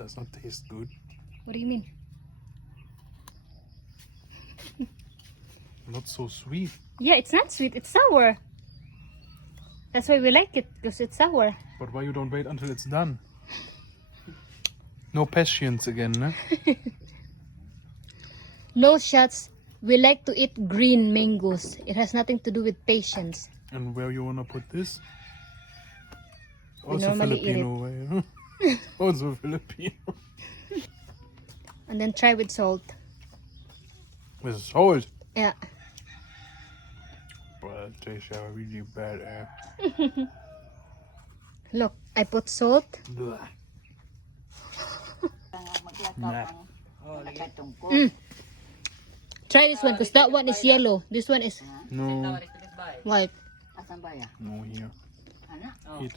does not taste good. What do you mean? Not so sweet. Yeah, it's not sweet. It's sour. That's why we like it, because it's sour. But why you don't wait until it's done? No patience again, ne? No shots. We like to eat green mangoes. It has nothing to do with patience. And where you wanna put this? We Also normally eat Filipino way, huh? Also Filipino. And then try with salt. With salt. Yeah. But it tastes really bad, eh? Look, I put salt. Blah. Try this one, because that one is yellow. This one is No, white. no here. Eat.